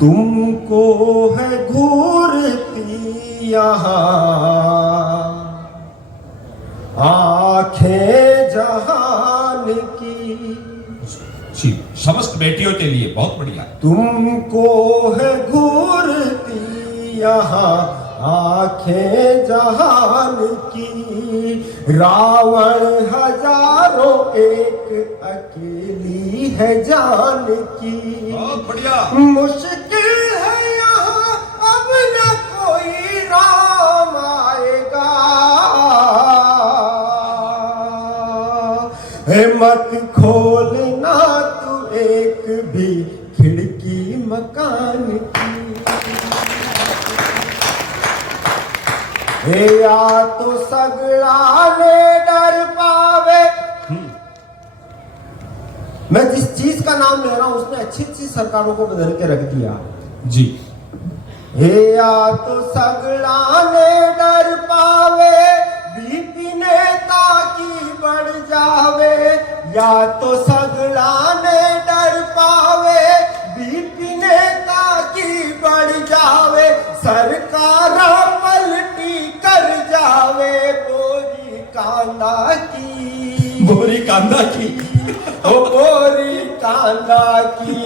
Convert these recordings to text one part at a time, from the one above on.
तुमको है घूरती यहाँ आंखें जहान की। जी, समस्त बेटियों के लिए बहुत बढ़िया। तुमको है घूरती यहाँ आंखें जहान की, रावण हजारों एक अकेली है जान की। बहुत बढ़िया। मुश्किल है यहाँ अब न कोई राम आएगा, मत खोलना तू एक भी खिड़की मकान की। या तो सगड़ाने डर पावे, मैं जिस चीज का नाम ले रहा हूं उसने अच्छी अच्छी सरकारों को बदल के रख दिया जी। या तो सगड़ाने डर पावे, बीपी नेता की बढ़ जावे। या तो सगड़ाने डर पावे, बीपी नेता की बढ़ जावे। सरकार पलटी कर जावे बोरी कांदा की, बोरी कांदा की, ओ बोरी कांदा की।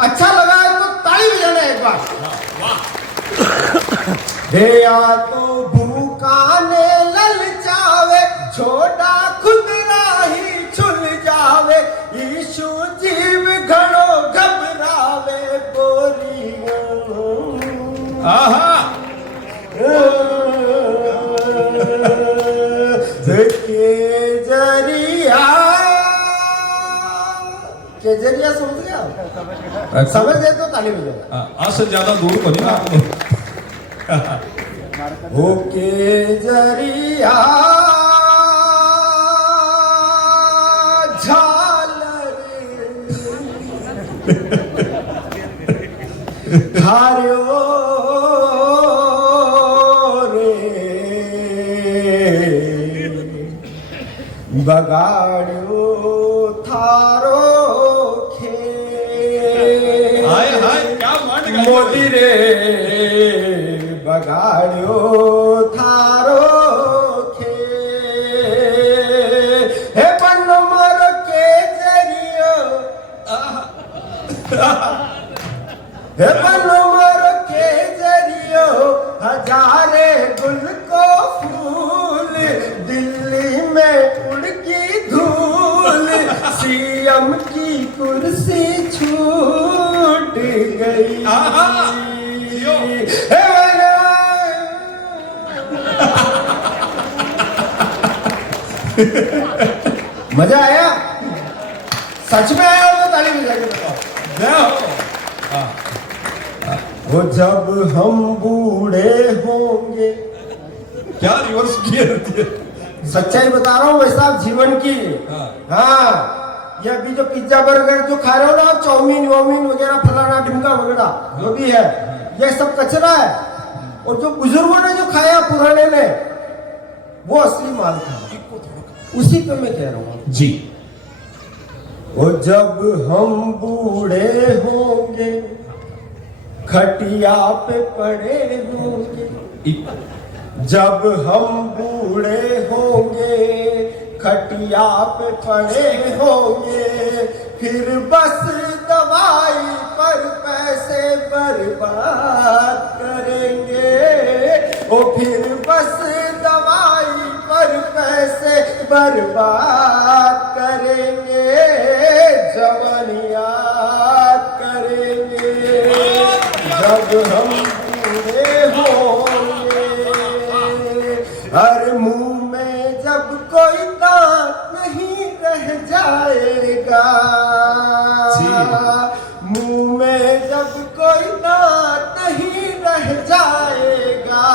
अच्छा लगा है तो ताली बजाना एक बार। या तो भूखा ने ललचावे, छोटा खुदरा ही छुल जावे। यीशु जीव घड़ो घबरावे बोरी केजरिया समझ गया? समझ गए तो ताली बजाओ। आज से ज्यादा दूर को नहीं आप लोग। हो केजरिया झालर धार्यो रे बगाड़ो थारो खेल। हाय हाय क्या मान गए मोदी रे बगाड़ो थारो खेल। हे बनमर केजरिया, हे बनमर केजरिया, हजारे गुल को फूल, दिल्ली में उड़की धूल, सीएम की कुर्सी छूट गई। मजा आया? सच में आया हो तो ताली बजाके बताओ। वो जब हम बूढ़े होंगे, क्या रिवर्स किए रहती है। सच्चाई बता रहा हूँ वैसा जीवन की। हाँ, ये अभी जो पिज्जा बर्गर जो खा रहे हो ना आप, चाउमीन वाउमीन वगैरह फलाना ढिमका वगैरह जो भी है, ये सब कचरा है। और जो बुजुर्गों ने जो खाया पुराने ने, वो असली माल था। उसी पे मैं कह रहा हूँ जी। वो जब हम बूढ़े होंगे, खटिया पे पड़े होंगे। जब हम बूढ़े होंगे, खटिया पे पड़े होंगे, फिर बस दवाई पर पैसे बर्बाद करेंगे। ओ फिर बस दवाई पर पैसे बर्बाद करेंगे, जवान याद करेंगे जब हम बूढ़े होंगे। हर मुंह में जब कोई दांत नहीं रह जाएगा, मुंह में जब कोई दांत नहीं रह जाएगा,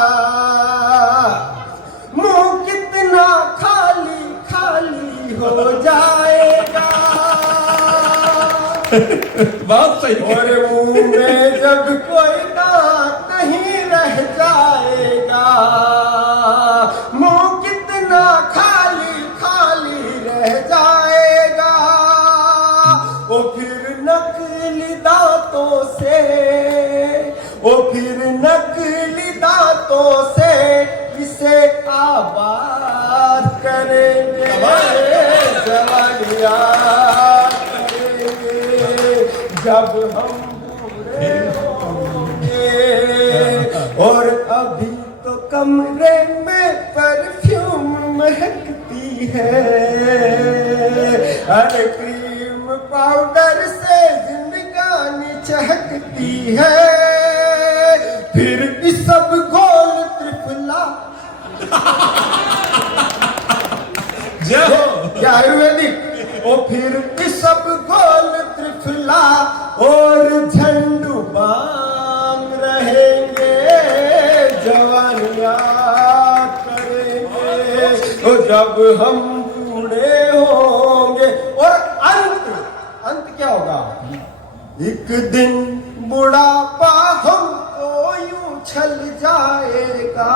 मुंह कितना खाली खाली हो जाएगा। बहुत सही। और मुंह में जब कोई दांत नहीं रह जाएगा, मुंह कितना खाली खाली रह जाएगा। वो फिर नकली दांतों से बात करेंगे, जवानी याद करेंगे जब हम बूढ़े होंगे। और अभी तो कमरे में परफ्यूम महकती है, अरे क्रीम पाउडर से जिंदगानी चहकती है। फिर इस सब गोल त्रिफला क्या आयुर्वेदिक, और फिर इस सब गोल त्रिफला और झंडू बाम रहेंगे, जवानियां करेंगे और जब हम बूढ़े होंगे। और अंत क्या होगा? एक दिन बुढ़ापा हमको यूं छल जाएगा,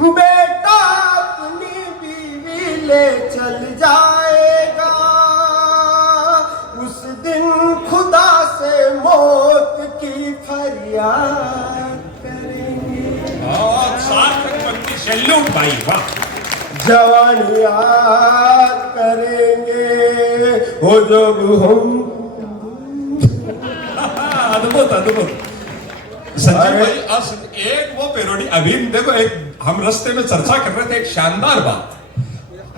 बेटा अपनी बीवी ले चल जाएगा। उस दिन खुदा से मौत की फरियाद करेंगे। बहुत सार्थक पंक्ति, सैल्यूट भाई, वाह। जवानी याद करेंगे हो जब हम। अद्भुत अद्भुत संजीव भाई। एक वो पेरोडी अभी देखो, एक हम रास्ते में चर्चा कर रहे थे, एक शानदार बात।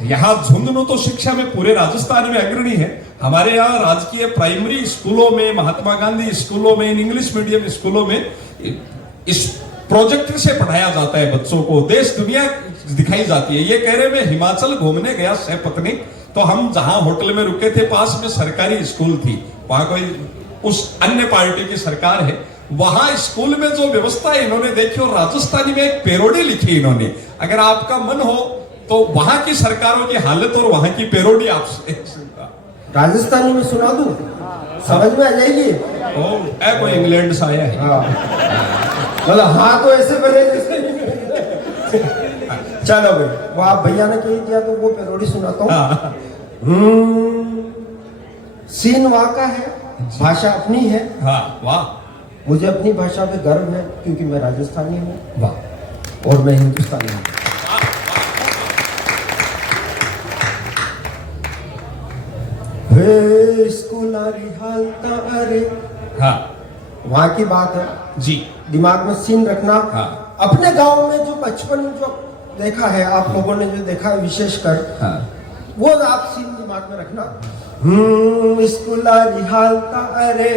यहाँ झुंझुनू तो शिक्षा में पूरे राजस्थान में अग्रणी है। हमारे यहाँ राजकीय प्राइमरी स्कूलों में, महात्मा गांधी स्कूलों में, इंग्लिश मीडियम स्कूलों में इस प्रोजेक्ट से पढ़ाया जाता है बच्चों को, देश दुनिया दिखाई जाती है। ये कह रहे, मैं हिमाचल घूमने गया सहपत्नी, तो हम जहां होटल में रुके थे पास में सरकारी स्कूल थी, वहां कोई उस अन्य पार्टी की सरकार है, वहां स्कूल में जो व्यवस्था है इन्होंने देखी, और राजस्थानी में एक पेरोडी लिखी इन्होंने। अगर आपका मन हो तो वहां की सरकारों की हालत और वहां की पेरोडी आप राजस्थानी में सुना दूं, समझ में आ जाएगी। कोई इंग्लैंड से आया है। मतलब हाँ तो ऐसे बने जैसे। चलो भाई, वो आप भैया ने कही दिया तो वो पेरोडी सुनाता हूँ। सीन वहां का है, भाषा अपनी है। हाँ, वाह। मुझे अपनी भाषा पे गर्व है क्योंकि मैं राजस्थानी हूँ, वाह। और मैं हिंदुस्तानी हूँ। हे स्कूलारी हालता अरे, हाँ, वहां की बात है जी, दिमाग में सीन रखना। हाँ। अपने गांव में जो बचपन जो देखा है, आप लोगों ने जो देखा है विशेषकर, हाँ, वो आप सीन दिमाग में रखना। स्कूलारी हालता अरे,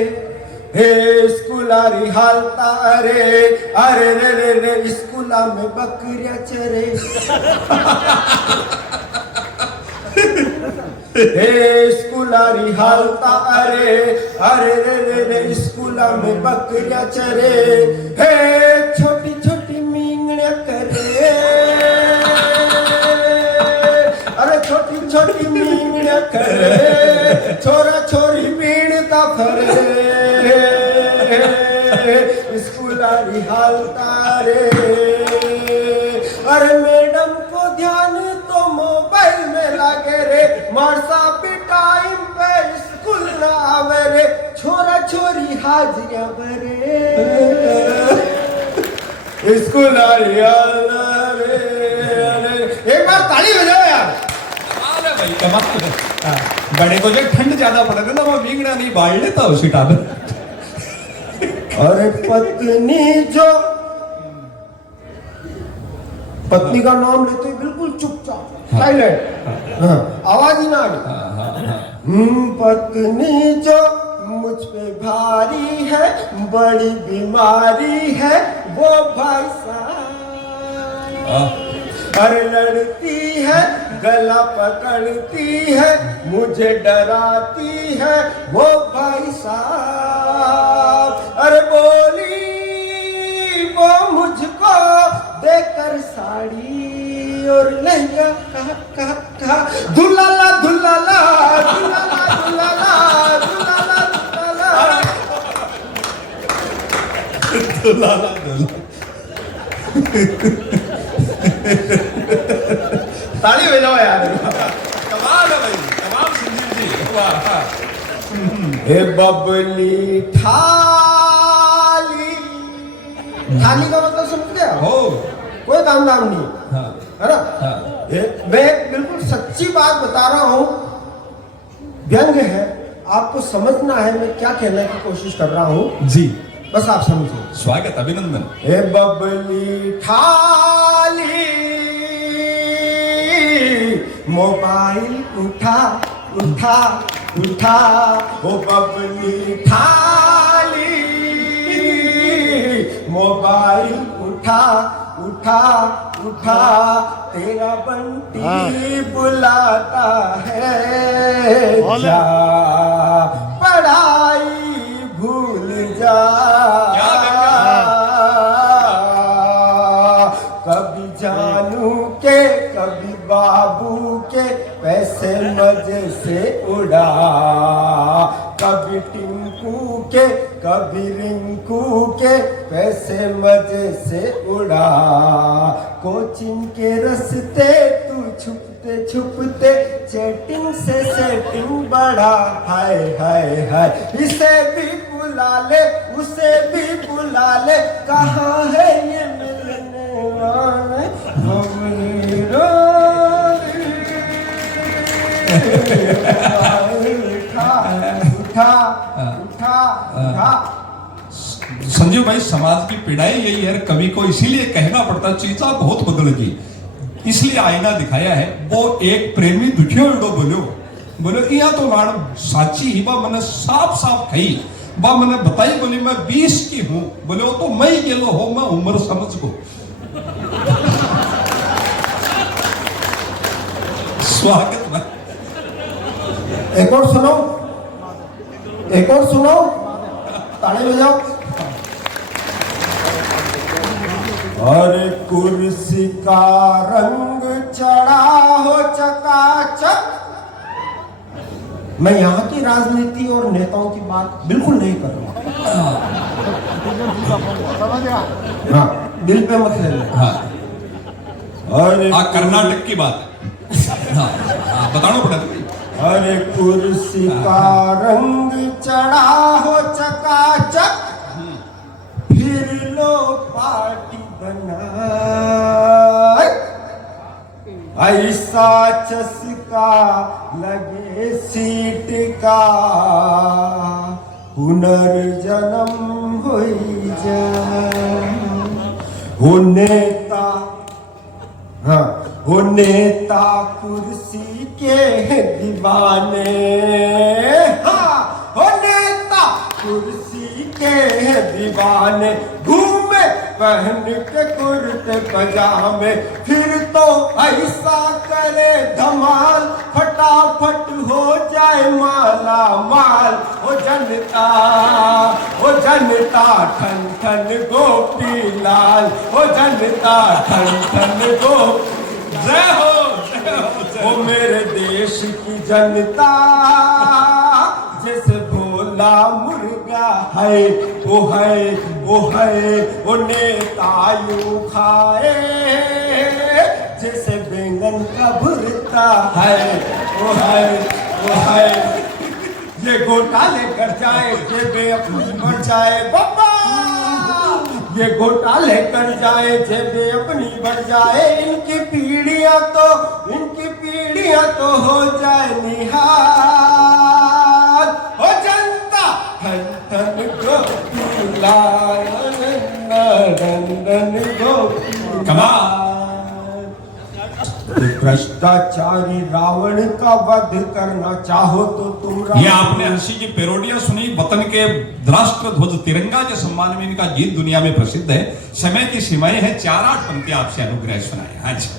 हे स्कूलारी हालता अरे, अरे रे रे रे स्कूला में बकरियां चरे। हे स्कूलारी हालता अरे, अरे रे रे रे स्कूला में बकरियां चरे। हे छोटी छोटी मींगड़ियां करे, अरे छोटी छोटी मींगड़ियां करे, छोरा छोरी मीणता फरे। स्कूलारी हालता रे, अरे मैडम को ध्यान तो मोबाइल में लागे रे, मारसा भी टाइम पे स्कूल ना आवे रे, छोरा छोरी हाजिरिया भरे। स्कूलारी रे, एक बार ताली बजाओ यार। भाई कमाल। बड़े को जो ठंड ज्यादा पड़े थे ना, वो मींगड़ा नहीं बाल लेता उसी टाइम। अरे पत्नी जो पत्नी का नाम लेते बिल्कुल चुपचाप साइलेंट, आवाज ही ना आई। पत्नी जो मुझ पे भारी है, बड़ी बीमारी है वो भाई साहब। अरे लड़ती है, गला पकड़ती है, मुझे डराती है वो भाई साहब। अरे बोली वो मुझको देकर साड़ी और लहंगा, कहा दुलाला दुलाला दुलाला दुलाला दुलाला दुलाला दुलाला दुलाला। ताली बजाओ यार। कमाल है भाई, कमाल संजीव जी, वाह। हे बबली थाली, थाली का मतलब समझ गया? हो, कोई काम नाम नहीं, हाँ, है ना। हाँ। मैं एक बिल्कुल सच्ची बात बता रहा हूं, व्यंग है, आपको समझना है मैं क्या कहने की कोशिश कर रहा हूं, जी बस आप समझो। स्वागत, अभिनंदन। ए बबली ठाली मोबाइल उठा उठा उठा, ओ बबली ठाली मोबाइल उठा उठा उठा, तेरा बंटी बुलाता है, जा पढ़ाई भूल जा, कभी जानू के कभी बाबू के पैसे मजे से उड़ा, कभी टिंकू के कभी रिंकू के पैसे मजे से उड़ा, कोचिंग के रस्ते तू छुपते छुपते चैटिंग से सेटिंग बढ़ा, हाय हाय हाय, इसे भी बुला ले उसे भी बुला ले, कहाँ है ये मिलने वाले उठा उठा उठा उठा। संजीव भाई, समाज की पीड़ाई यही है, कवि को इसीलिए कहना पड़ता चीजा बहुत बदल गई, इसलिए आईना दिखाया है। वो एक प्रेमी दुखियो एडो बोलो यहाँ तो मैडम साची ही बा मैंने साफ साफ कही, बा मैंने बताई, बोली मैं 20 की हूं, बोले वो तो मैं ही गेलो हो, मैं उम्र समझ को। स्वागत भाई। एक और सुनो, एक और सुनो, ताली बजाओ। अरे कुर्सी का रंग चढ़ा हो चकाचक, मैं यहाँ की राजनीति और नेताओं की बात बिल्कुल नहीं कर रहा, हाँ दिल पे मत ले लो। हाँ, अरे कर्नाटक की बात है। हाँ, बताना पड़ेगा। अरे कुर्सी का रंग चढ़ा हो चकाचक, फिर लो पार्टी बनाए, ऐसा चस्का लगे सीट का, पुनर्जन्म हो जाए, हो नेता, हाँ हो नेता कुर्सी के दीवाने, हाँ हो नेता कुर्सी के दीवाने, घूमे पहन के कुर्ते पजामे, फिर तो ऐसा करे धमाल, फटाफट हो जाए माला माल, ओ जनता ठन ठन गोपी लाल, ओ जनता ठन ठन गोपी, जय हो, जय हो, जय हो। ओ मेरे देश की जनता जैसे भोला मुर्गा है, ओ है ओ है, ओ नेता यूं खाए जैसे बैंगन का भुर्ता है, ओ है ओ है, ये घोटाले कर जाए जेबे अपनी बढ़ जाए, बाबा ये घोटाले कर जाए जेबे अपनी बढ़ जाए, इनकी पीढ़ियां तो हो जाए निहाल, हो जनता ठन ठन गोपी लाल, नंदन गोपी कमाल। भ्रष्टाचारी रावण का वध करना चाहो तो तुम, ये आपने हंसी की पेरोडियां सुनी, वतन के राष्ट्र ध्वज तिरंगा के सम्मान में इनका गीत दुनिया में प्रसिद्ध है। समय की सीमाएं हैं, 4-8 पंक्तियां आपसे अनुग्रह सुनाए। हाँ जी।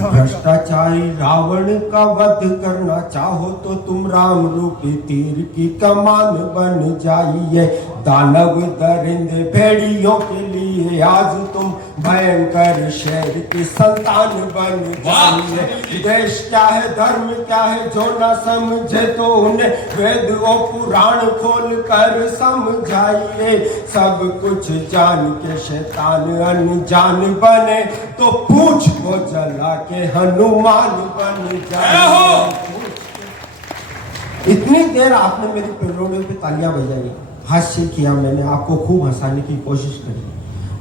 भ्रष्टाचारी रावण का वध करना चाहो तो तुम राम रूपी तीर की कमान बन जाइए, दानव दरिंदे भेड़ियों के लिए आज तुम भयंकर शेर की संतान बन जाइए। देश क्या है धर्म क्या है जो न समझे तो उन्हें वेद और पुराण खोल कर समझाइए, सब कुछ जान के शैतान अनजान बने तो पूछ को जला के हनुमान बन जाए। इतनी देर आपने मेरी पेरोडियों पे तालियां बजाई, हास्य किया, मैंने आपको खूब हंसाने की कोशिश करी।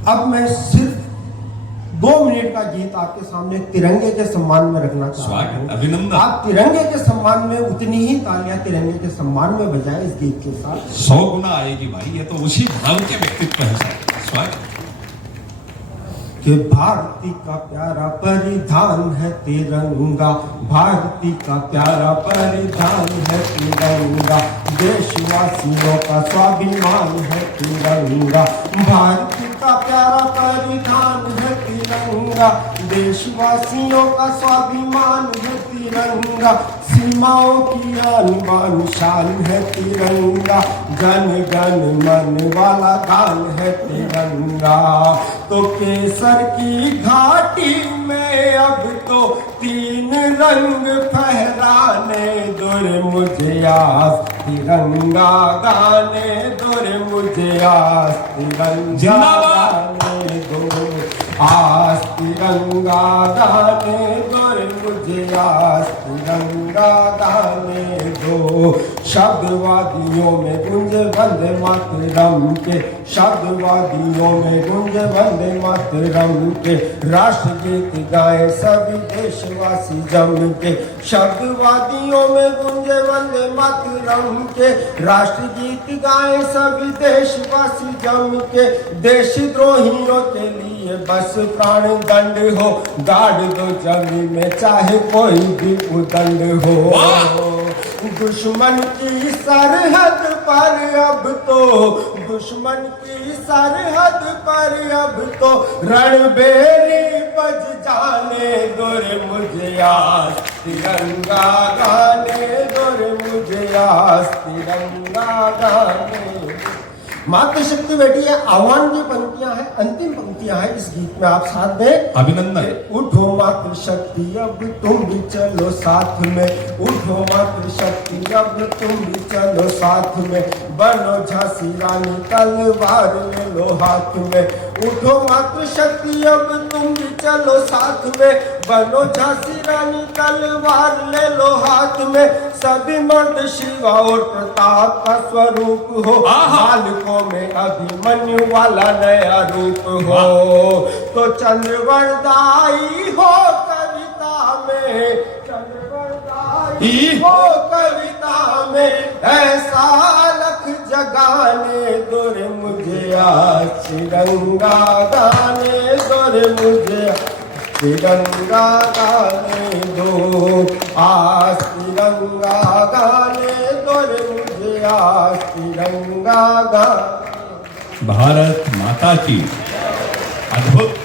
अब मैं सिर्फ 2 मिनट का गीत आपके सामने तिरंगे के सम्मान में रखना चाहता स्वागत, हूं। अभिनंदन। आप तिरंगे के सम्मान में उतनी ही तालियां तिरंगे के सम्मान में बजाएं इस गीत के साथ। 100 गुना आएगी भाई, ये तो उसी भाव के व्यक्तित्व है साहब। स्वागत। कि भारती का प्यारा परिधान है तिरंगा, भारती का प्यारा परिधान है तिरंगा, देशवासियों का स्वाभिमान है तिरंगा। भारती का प्यारा परिधान है तिरंगा, देशवासियों का स्वाभिमान है तिरंगा, सीमाओं की आन बान शान है तिरंगा, जन गण मन वाला गान है तिरंगा। तो केसर की घाटी में अब तो 3 रंग फहराने दो रे मुझे आस, तिरंगा गाने दो रे मुझे आस, तिरंगा गाने दो आस, तिरंगा गाने दो रे मुझे आस, तिरंगा गाने दो। शब्दवादियों में गुंजे वंदे मातरम के, शब्दवादियों में गुंजे वंदे मातरम के, राष्ट्रगीत गाए सभी देशवासी जम के, शब्दवादियों में गुंजे वंदे मातरम के, राष्ट्रगीत गाए सभी देशवासी जम के। देशद्रोहियों के लिए बस प्राण दंड हो, गाड़ दो जमीन में चाहे कोई भी उदंड हो। दुश्मन की सरहद पर अब तो, दुश्मन की सरहद पर अब तो रणबेरी बज जाने दो रे मुझे आस, तिरंगा गाने दो रे मुझे आस, तिरंगा गाने। मातृशक्ति बेटी है, आह्वान की पंक्तियां हैं, अंतिम पंक्तियां हैं इस गीत में, आप साथ में अभिनंदन। उठो मातृशक्ति अब तुम भी चलो साथ में, उठो मातृशक्ति अब तुम भी चलो साथ में, बनो झांसी रानी तलवार ले लो हाथ में, उठो मातृशक्ति अब तुम भी चलो साथ में, बनो झांसी रानी तलवार ले लो हाथ में। सभी मर्द शिवा और प्रताप का स्वरूप हो, बालकों में अभिमन्यु वाला नया रूप हो। तो चंद्रवरदाई हो कविता में, चंद्रवरदाई हो कविता में, ऐसा लख जगाने दो रे मुझे आज, तिरंगा गाने दो रे मुझे, तिरंगा गाने दो आज, तिरंगा गाने दो रे मुझे आज, तिरंगा गाने। भारत माता की अद्भुत